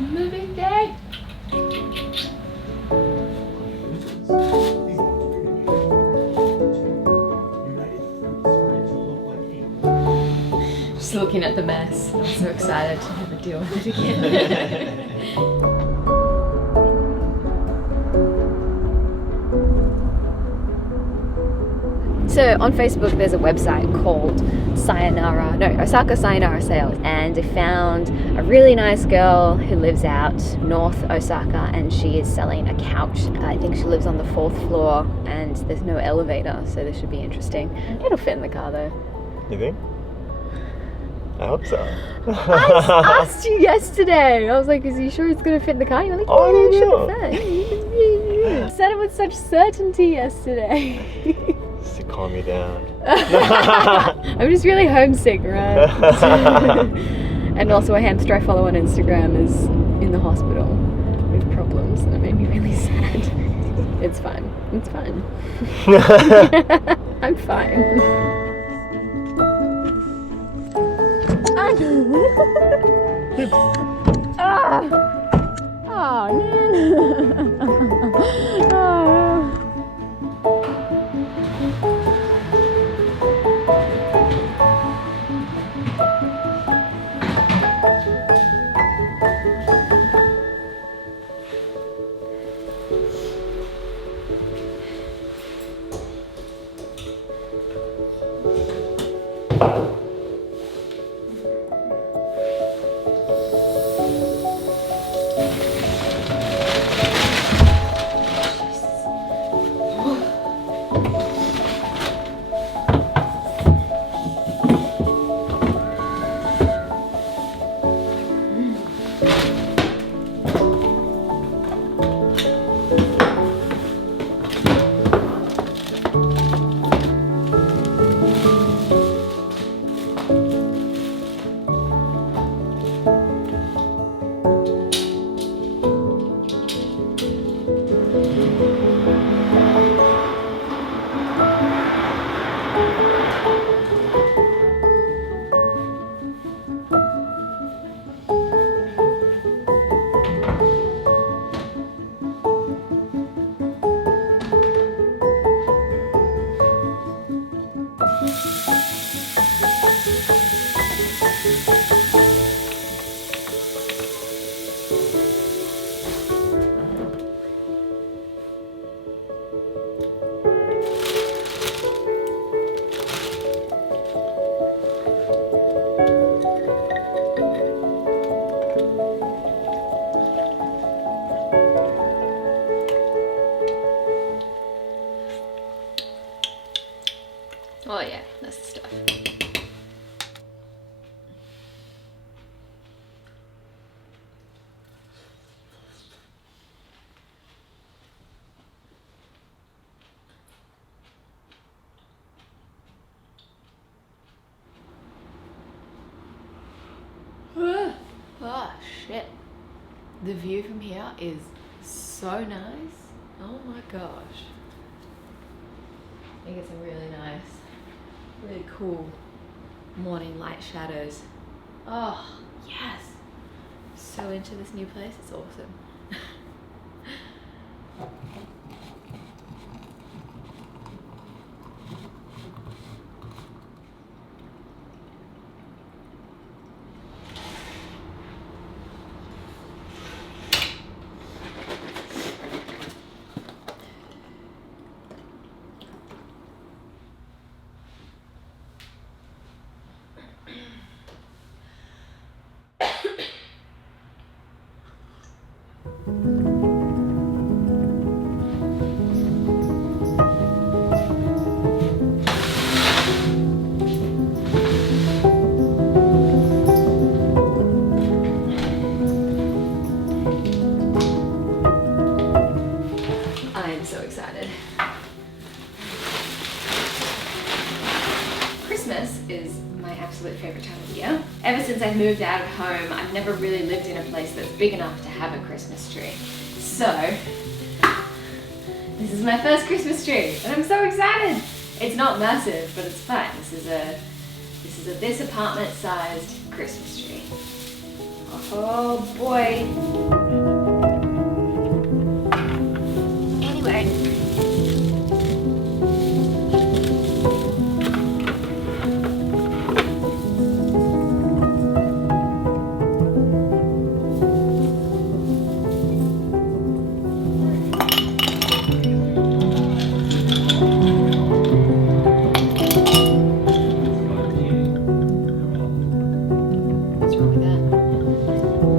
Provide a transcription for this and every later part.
moving day. Just looking at the mess. I'm so excited to never deal with it again. So on Facebook there's a website called Osaka Sayonara Sales, and I found a really nice girl who lives out north Osaka, and she is selling a couch. I think she lives on the 4th floor and there's no elevator, so this should be interesting. It'll fit in the car though. You think? I hope so. I asked you yesterday. I was like, is you sure it's going to fit in the car? You're like, yeah, I don't it know. should fit. You said it with such certainty yesterday. Just to calm you down. I'm just really homesick, right? And also a hamster I follow on Instagram is in the hospital with problems, and it made me really sad. It's fine. It's fine. I'm fine. Oh, man. Oh. Oh yeah, that's the stuff. Oh shit. The view from here is so nice. Oh my gosh. I get some really nice, really cool morning light shadows. Oh, yes. So into this new place, it's awesome. Favorite time of year. Ever since I moved out of home, I've never really lived in a place that's big enough to have a Christmas tree. So, this is my first Christmas tree, and I'm so excited! It's not massive, but it's fine. This is a this apartment-sized Christmas tree. Oh Oh boy. Anyway. What's wrong with that?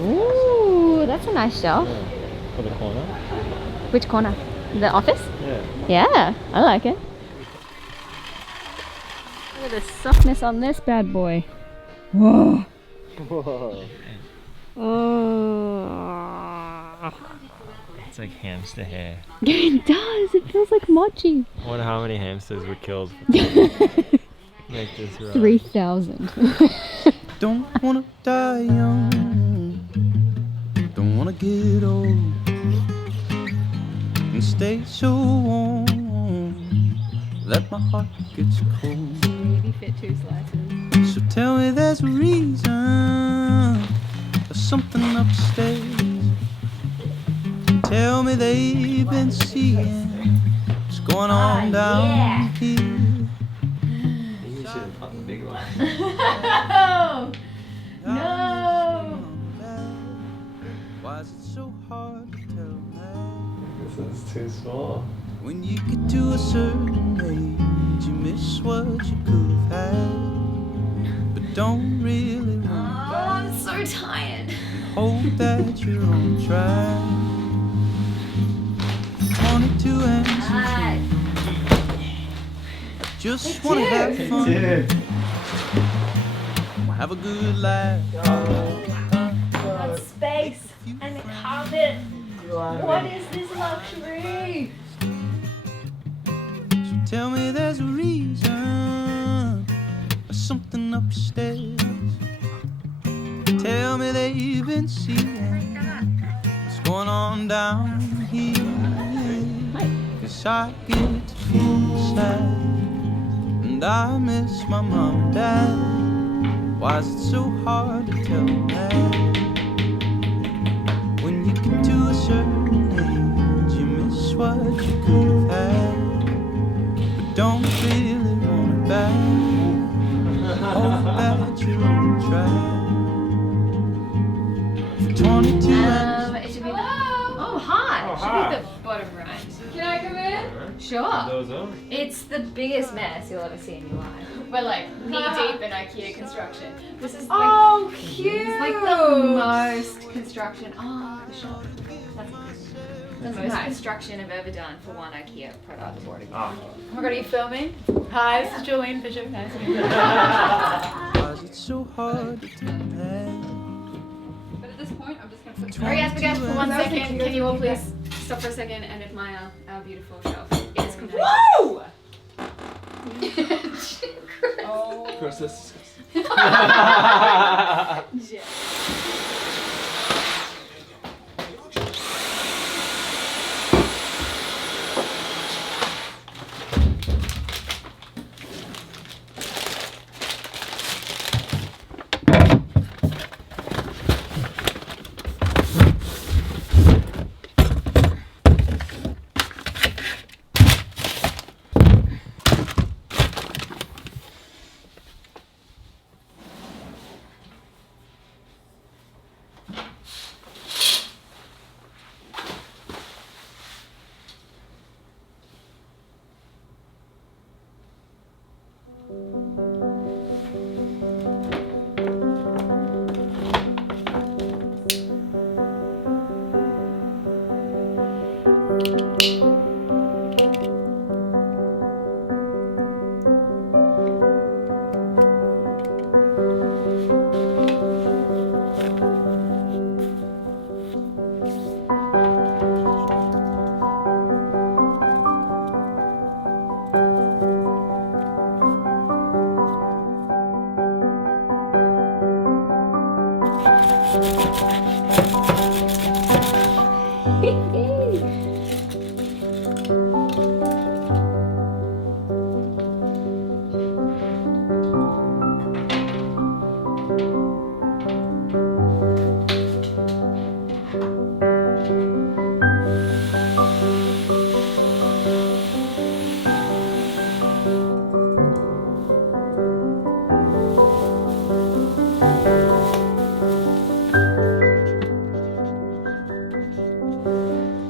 Ooh, that's a nice shelf. For the corner? Which corner? The office? Yeah. Yeah, I like it. Look at the softness on this bad boy. Whoa. Whoa. Oh. It's like hamster hair. It does. It feels like mochi. I wonder how many hamsters were killed to make this ride. 3,000. Don't wanna die young, don't wanna get old, and stay so warm that my heart gets cold. Maybe fit 2 slices. So tell me there's a reason for something upstairs. Tell me they've been seeing what's going on down here. You should have popped the big one. No! Why is it so hard to tell, man? This is too small. When you get to a certain age, you miss what you could have had, but don't really want Oh, I'm so tired. to hope that you're on track. 22 and Alright. just wanna have fun, Dude. have a good laugh. Got space and a carpet. What is this luxury? So tell me there's a reason or something upstairs. Tell me they've been seeing what's going on down here. 'Cause I get to feel sad and I miss my mom and dad. Why is it so hard to tell that? When you get to a certain age, you miss what you could have had, but don't really want it back. Hope that you're on track. 22 and It should be the. Oh, hi. It should be the bottom right. Can I come in? Sure. Those are? It's the biggest mess you'll ever see in your life. We're like knee deep in IKEA construction. This is like, Oh, cute! it's like the most construction. Oh, the shop. That's the most construction I've ever done for one IKEA product. Oh. Oh my god, are you filming? Hi, this is Julian Fisher. Nice to meet you. why is it so hard to tell that? But at this point, I'm just going to put Alright guys, for 1 No, second, thank you. can you all please stop for a second and admire our beautiful shelf? It's complete. Woo! Oh. Gross, that's disgusting. Yeah.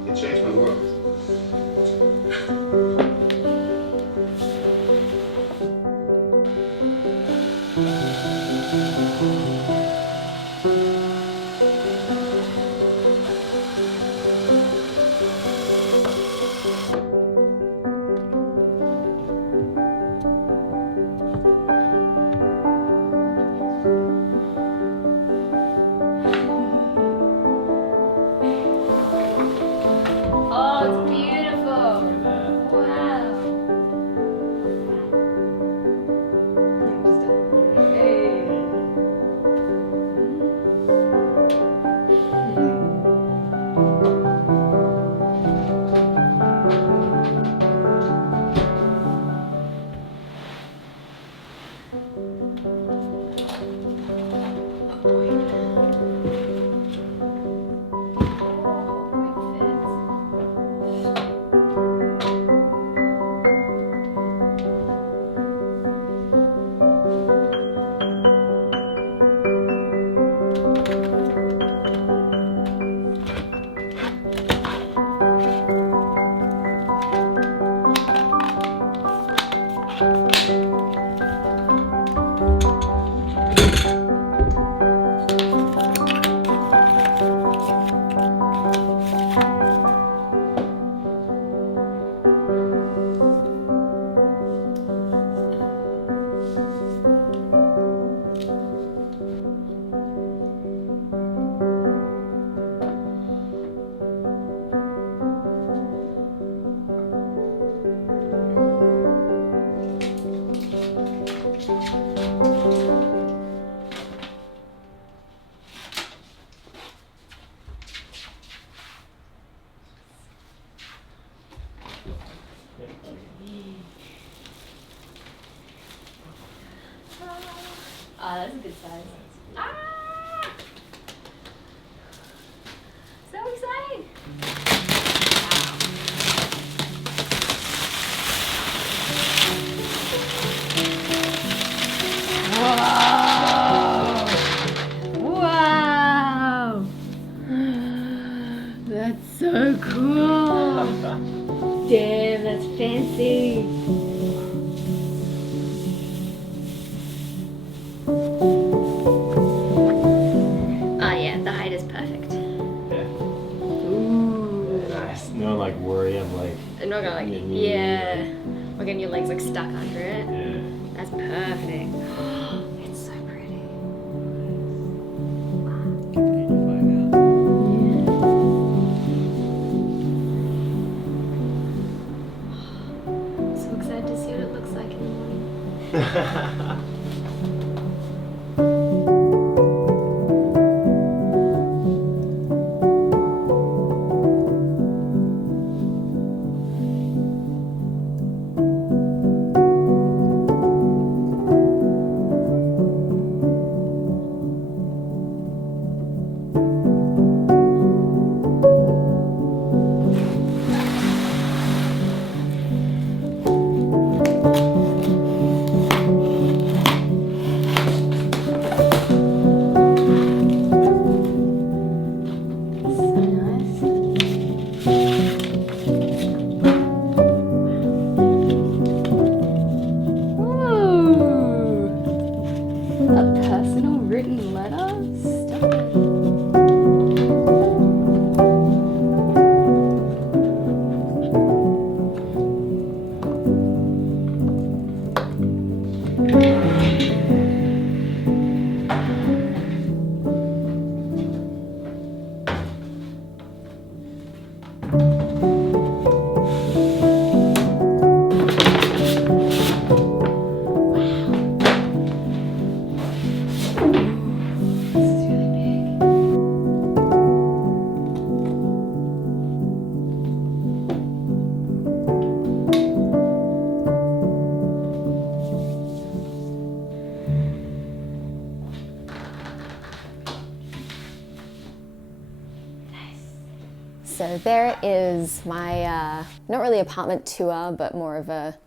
It changed my world. Oh, it's beautiful. Wow. Hey. Oh, that's a good size. Ah! So exciting! Wow! Wow! That's so cool! Damn, that's fancy! Oh yeah, the height is perfect. Yeah. Ooh. Nice. No like worry of like. I'm not gonna like, Yeah. yeah. Or getting your legs like stuck under it. Yeah. That's perfect. It's so pretty. So excited to see what it looks like in the morning. So there is my, not really apartment tour, but more of a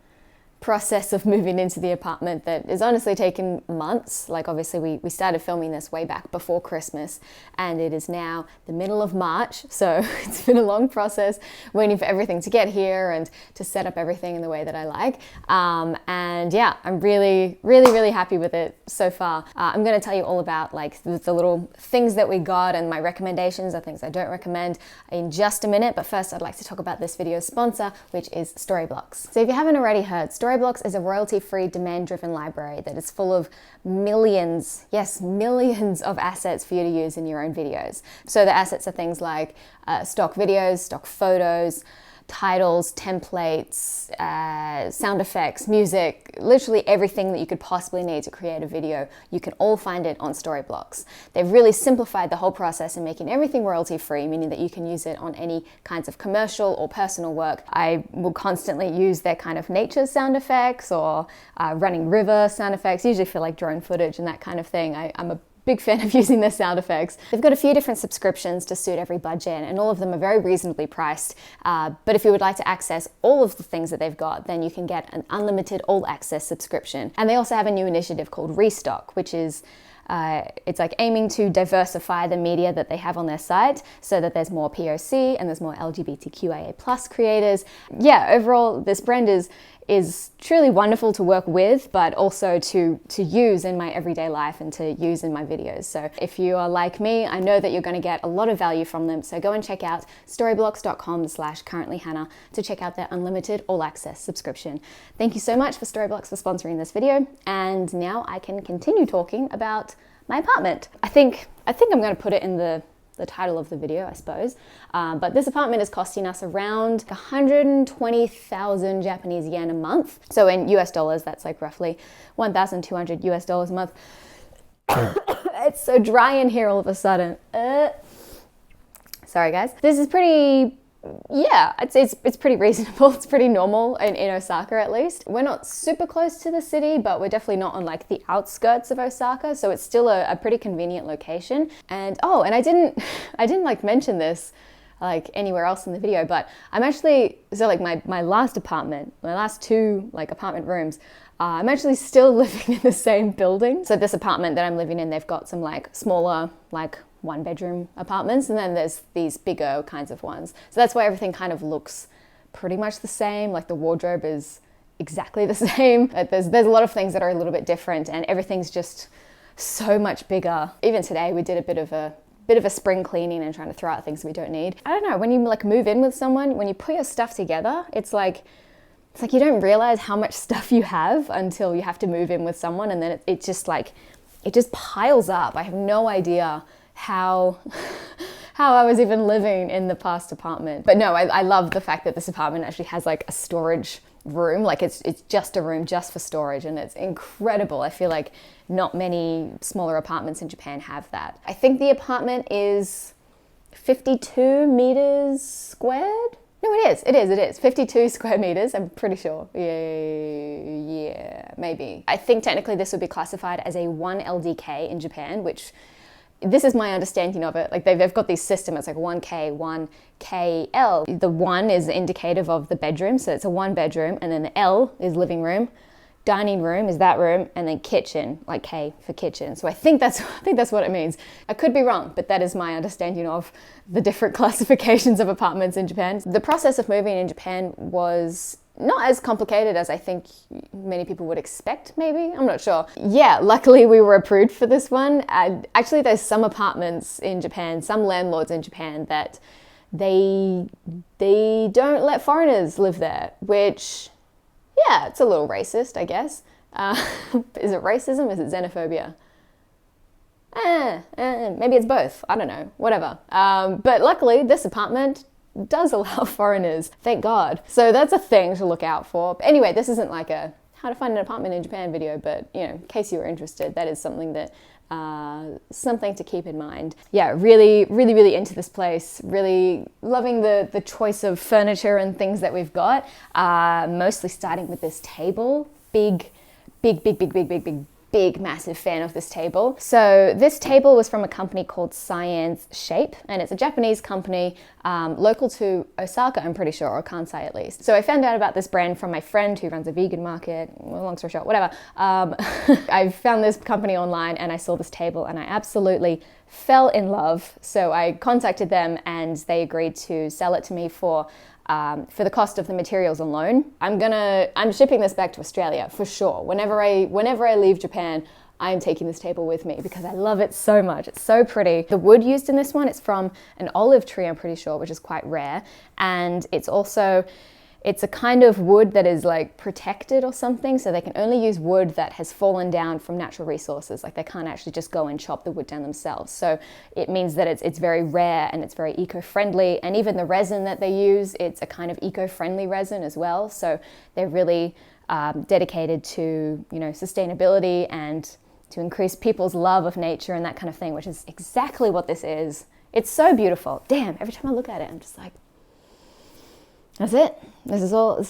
process of moving into the apartment that is honestly taken months. Like obviously we started filming this way back before Christmas, and it is now the middle of March. So it's been a long process waiting for everything to get here and to set up everything in the way that I like. And yeah, I'm really happy with it so far. I'm going to tell you all about like the little things that we got and my recommendations and things I don't recommend in just a minute. But first I'd like to talk about this video's sponsor, which is Storyblocks. So if you haven't already heard, Storyblocks is a royalty-free, demand-driven library that is full of millions, yes, millions of assets for you to use in your own videos. So the assets are things like stock videos, stock photos, titles, templates, sound effects, music, literally everything that you could possibly need to create a video. You can all find it on Storyblocks. They've really simplified the whole process in making everything royalty-free, meaning that you can use it on any kinds of commercial or personal work. I will constantly use their kind of nature sound effects or running river sound effects, usually for like drone footage and that kind of thing. I'm a big fan of using their sound effects. They've got a few different subscriptions to suit every budget, and all of them are very reasonably priced. But if you would like to access all of the things that they've got, then you can get an unlimited all access subscription. And they also have a new initiative called Restock, which is it's like aiming to diversify the media that they have on their site so that there's more POC and there's more LGBTQIA+ creators. Yeah, overall, this brand is truly wonderful to work with, but also to use in my everyday life and to use in my videos. So if you are like me, I know that you're going to get a lot of value from them. So go and check out storyblocks.com/currentlyhannah to check out their unlimited all access subscription. Thank you so much for Storyblocks for sponsoring this video. And now I can continue talking about my apartment. I think I'm going to put it in the title of the video, I suppose. But this apartment is costing us around 120,000 Japanese yen a month. So in US dollars, that's like roughly 1,200 US dollars a month. It's so dry in here all of a sudden. Sorry guys. This is pretty, yeah, I'd say it's pretty reasonable. It's pretty normal in Osaka at least. We're not super close to the city, but we're definitely not on like the outskirts of Osaka. So it's still a pretty convenient location. And oh, and I didn't like mention this like anywhere else in the video, but I'm actually, so like my last apartment, my last two like apartment rooms, I'm actually still living in the same building. So this apartment that I'm living in, they've got some like smaller, like 1-bedroom apartments, and then there's these bigger kinds of ones. So that's why everything kind of looks pretty much the same. Like the wardrobe is exactly the same. There's a lot of things that are a little bit different, and everything's just so much bigger. Even today we did a bit of a spring cleaning and trying to throw out things we don't need. I don't know, when you like move in with someone, when you put your stuff together, it's like you don't realize how much stuff you have until you have to move in with someone, and then it just piles up. I have no idea how I was even living in the past apartment. But no, I love the fact that this apartment actually has like a storage room. Like it's just a room just for storage, and it's incredible. I feel like not many smaller apartments in Japan have that. I think the apartment is 52 meters squared. No, it is 52 square meters, I'm pretty sure. Yeah, maybe. I think technically this would be classified as a 1 LDK in Japan, which this is my understanding of it. Like they've got these systems, it's like 1K, 1KL. The 1 is indicative of the bedroom, so it's a 1 bedroom, and then the L is living room, dining room is that room, and then kitchen, like K for kitchen. So I think that's what it means. I could be wrong, but that is my understanding of the different classifications of apartments in Japan. The process of moving in Japan was not as complicated as I think many people would expect, maybe. I'm not sure. Yeah, luckily we were approved for this one. Actually, there's some apartments in Japan, some landlords in Japan that they don't let foreigners live there, which, yeah, it's a little racist, I guess. Is it racism? Is it xenophobia? Maybe it's both. I don't know. Whatever. But luckily, this apartment does allow foreigners. Thank God. So that's a thing to look out for. But anyway, this isn't like a how to find an apartment in Japan video, but you know, in case you were interested, that is something that something to keep in mind. Yeah, really into this place. Really loving the choice of furniture and things that we've got. Mostly starting with this table. Big big, massive fan of this table. So this table was from a company called Science Shape, and it's a Japanese company local to Osaka, I'm pretty sure, or Kansai at least. So I found out about this brand from my friend who runs a vegan market, well, long story short, whatever. I found this company online and I saw this table and I absolutely fell in love. So I contacted them and they agreed to sell it to me for the cost of the materials alone. I'm shipping this back to Australia for sure. Whenever I leave Japan, I'm taking this table with me because I love it so much. It's so pretty. The wood used in this one, it's from an olive tree, I'm pretty sure, which is quite rare. And it's a kind of wood that is like protected or something, so they can only use wood that has fallen down from natural resources. Like they can't actually just go and chop the wood down themselves. So it means that it's very rare and it's very eco-friendly. And even the resin that they use, it's a kind of eco-friendly resin as well. So they're really dedicated to, you know, sustainability and to increase people's love of nature and that kind of thing, which is exactly what this is. It's so beautiful. Damn, every time I look at it, I'm just like, that's it. This is all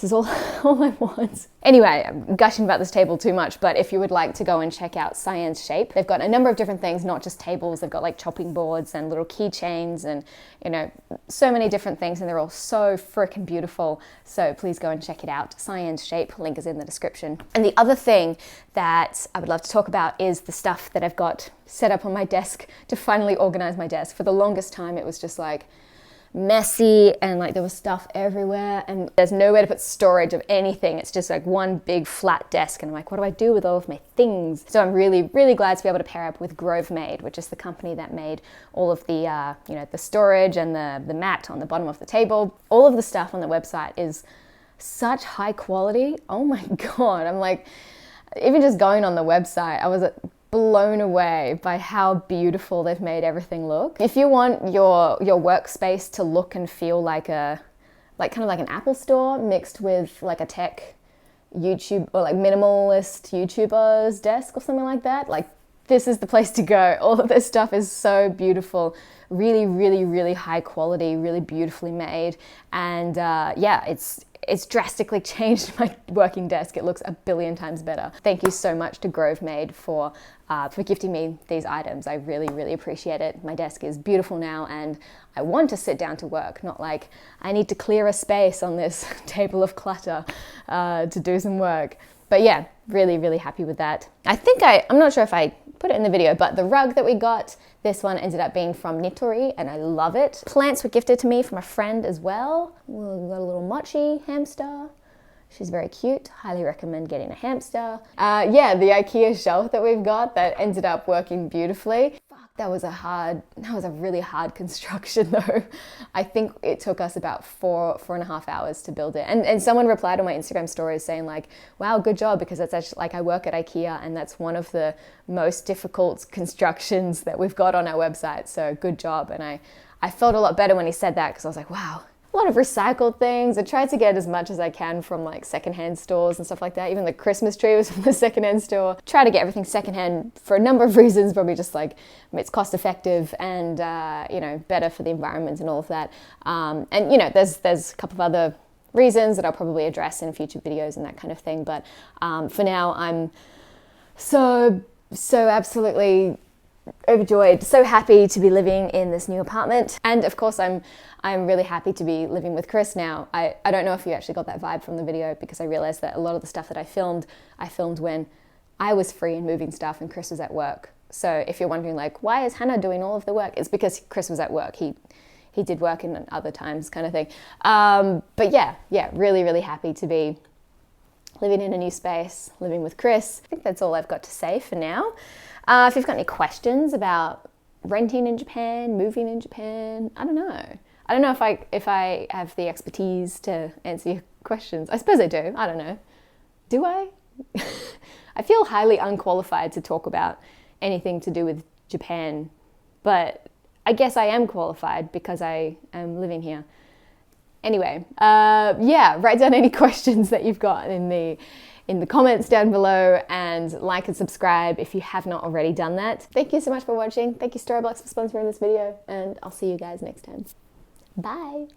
all I want. Anyway, I'm gushing about this table too much, but if you would like to go and check out Science Shape, they've got a number of different things, not just tables. They've got like chopping boards and little keychains and, you know, so many different things, and they're all so freaking beautiful. So please go and check it out. Science Shape, link is in the description. And the other thing that I would love to talk about is the stuff that I've got set up on my desk to finally organize my desk. For the longest time, it was just like messy and like there was stuff everywhere and there's nowhere to put storage of anything. It's just like one big flat desk and I'm like, what do I do with all of my things? So I'm really, really glad to be able to pair up with Grovemade, which is the company that made all of the, you know, the storage and the mat on the bottom of the table. All of the stuff on the website is such high quality. Oh my God. I'm like, even just going on the website, I was blown away by how beautiful they've made everything look. If you want your workspace to look and feel like kind of like an Apple store mixed with like a tech YouTube or like minimalist YouTuber's desk or something like that, like this is the place to go. All of this stuff is so beautiful, really, really, really high quality, really beautifully made, and yeah, it's drastically changed my working desk. It looks a billion times better. Thank you so much to Grovemade for gifting me these items. I really, really appreciate it. My desk is beautiful now and I want to sit down to work, not like I need to clear a space on this table of clutter to do some work. But yeah, really, really happy with that. I'm not sure if I put it in the video, but the rug that we got, this one ended up being from Nitori and I love it. Plants were gifted to me from a friend as well. We got a little mochi hamster. She's very cute. Highly recommend getting a hamster. Yeah, the IKEA shelf that we've got that ended up working beautifully. Fuck, that was a really hard construction though. I think it took us about four and a half hours to build it. And someone replied on my Instagram stories saying like, wow, good job, because that's actually, like, I work at IKEA and that's one of the most difficult constructions that we've got on our website. So good job. And I felt a lot better when he said that because I was like, wow. A lot of recycled things. I tried to get as much as I can from like secondhand stores and stuff like that. Even the Christmas tree was from the secondhand store. Try to get everything secondhand for a number of reasons, probably just like it's cost effective and you know, better for the environment and all of that. And you know, there's a couple of other reasons that I'll probably address in future videos and that kind of thing. But for now, I'm so absolutely overjoyed, so happy to be living in this new apartment. And of course I'm really happy to be living with Chris now. I don't know if you actually got that vibe from the video, because I realized that a lot of the stuff that I filmed when I was free and moving stuff and Chris was at work. So if you're wondering like, why is Hannah doing all of the work? It's because Chris was at work. He did work in other times kind of thing. But yeah, really, really happy to be living in a new space, living with Chris. I think that's all I've got to say for now. If you've got any questions about renting in Japan, moving in Japan, I don't know. I don't know if I have the expertise to answer your questions. I suppose I do. I don't know. Do I? I feel highly unqualified to talk about anything to do with Japan, but I guess I am qualified because I am living here. Anyway, yeah, write down any questions that you've got in the comments down below, and like and subscribe if you have not already done that. Thank you so much for watching. Thank you Storyblocks for sponsoring this video, and I'll see you guys next time. Bye.